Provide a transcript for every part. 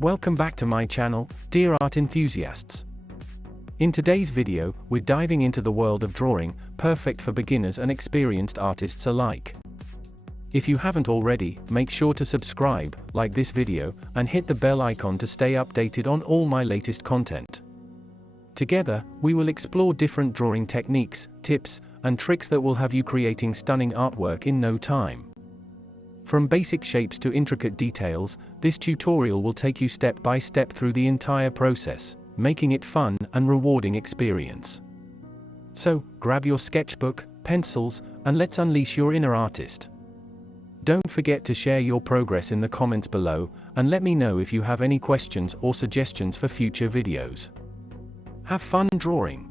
Welcome back to my channel, dear art enthusiasts. In today's video, we're diving into the world of drawing, perfect for beginners and experienced artists alike. If you haven't already, make sure to subscribe, like this video, and hit the bell icon to stay updated on all my latest content. Together, we will explore different drawing techniques, tips, and tricks that will have you creating stunning artwork in no time. From basic shapes to intricate details, this tutorial will take you step by step through the entire process, making it fun and rewarding experience. So, grab your sketchbook, pencils, and let's unleash your inner artist. Don't forget to share your progress in the comments below, and let me know if you have any questions or suggestions for future videos. Have fun drawing!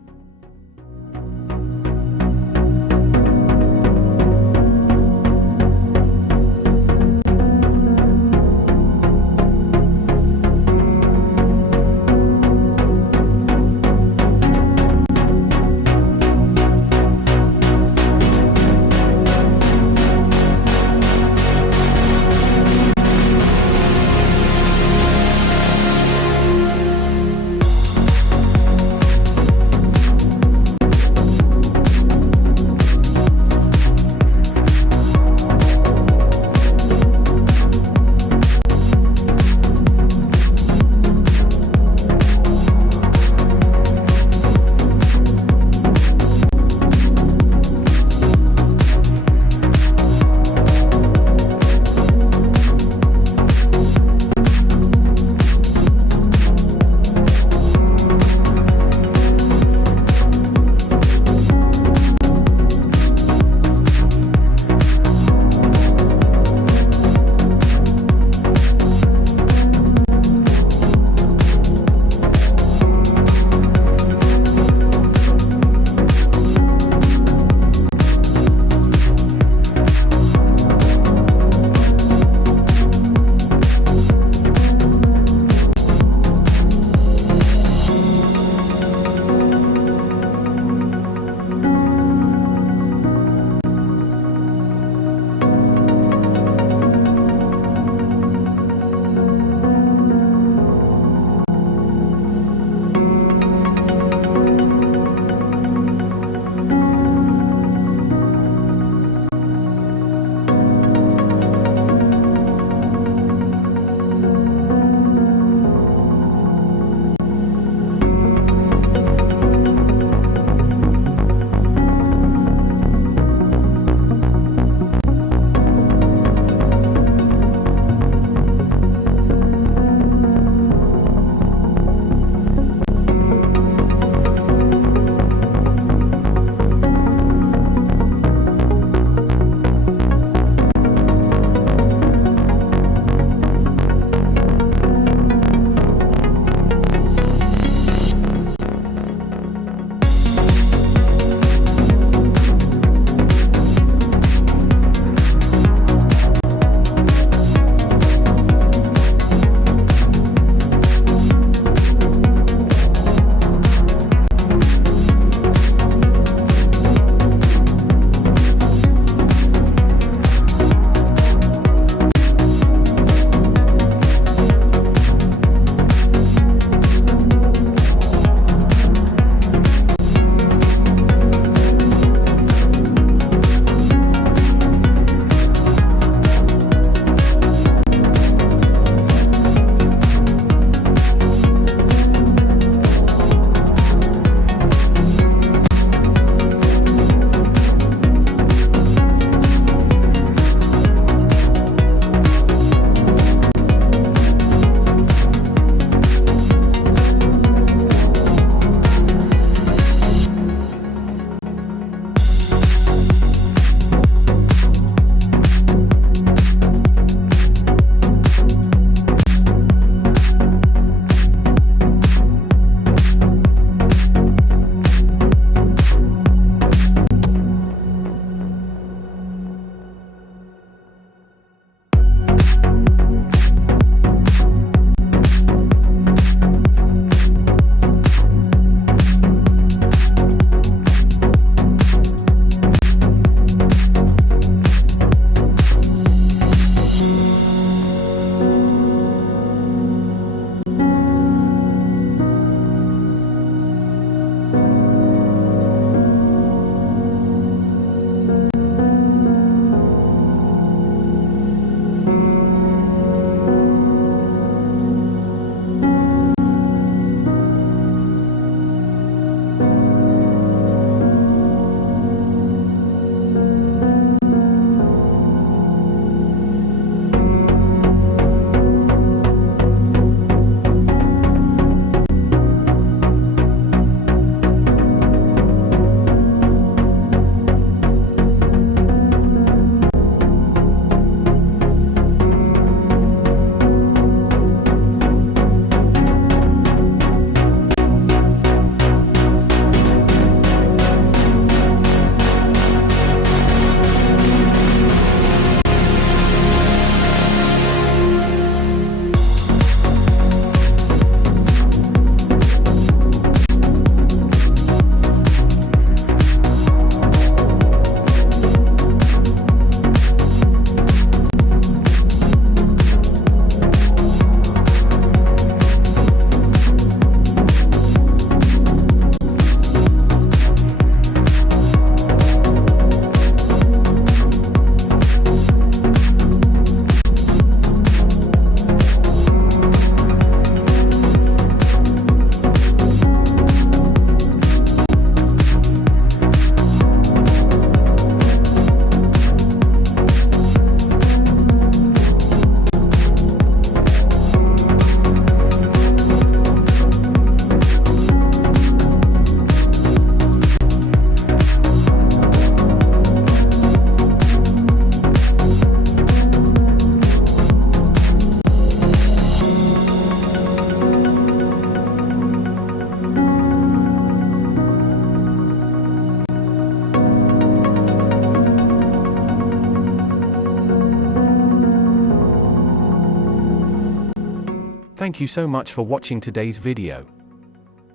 Thank you so much for watching today's video.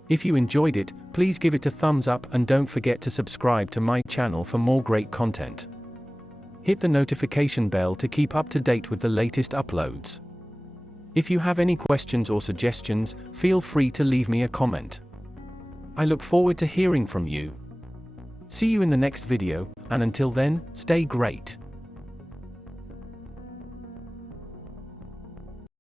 If you enjoyed it, please give it a thumbs up and don't forget to subscribe to my channel for more great content. Hit the notification bell to keep up to date with the latest uploads. If you have any questions or suggestions, feel free to leave me a comment. I look forward to hearing from you. See you in the next video, and until then, stay great.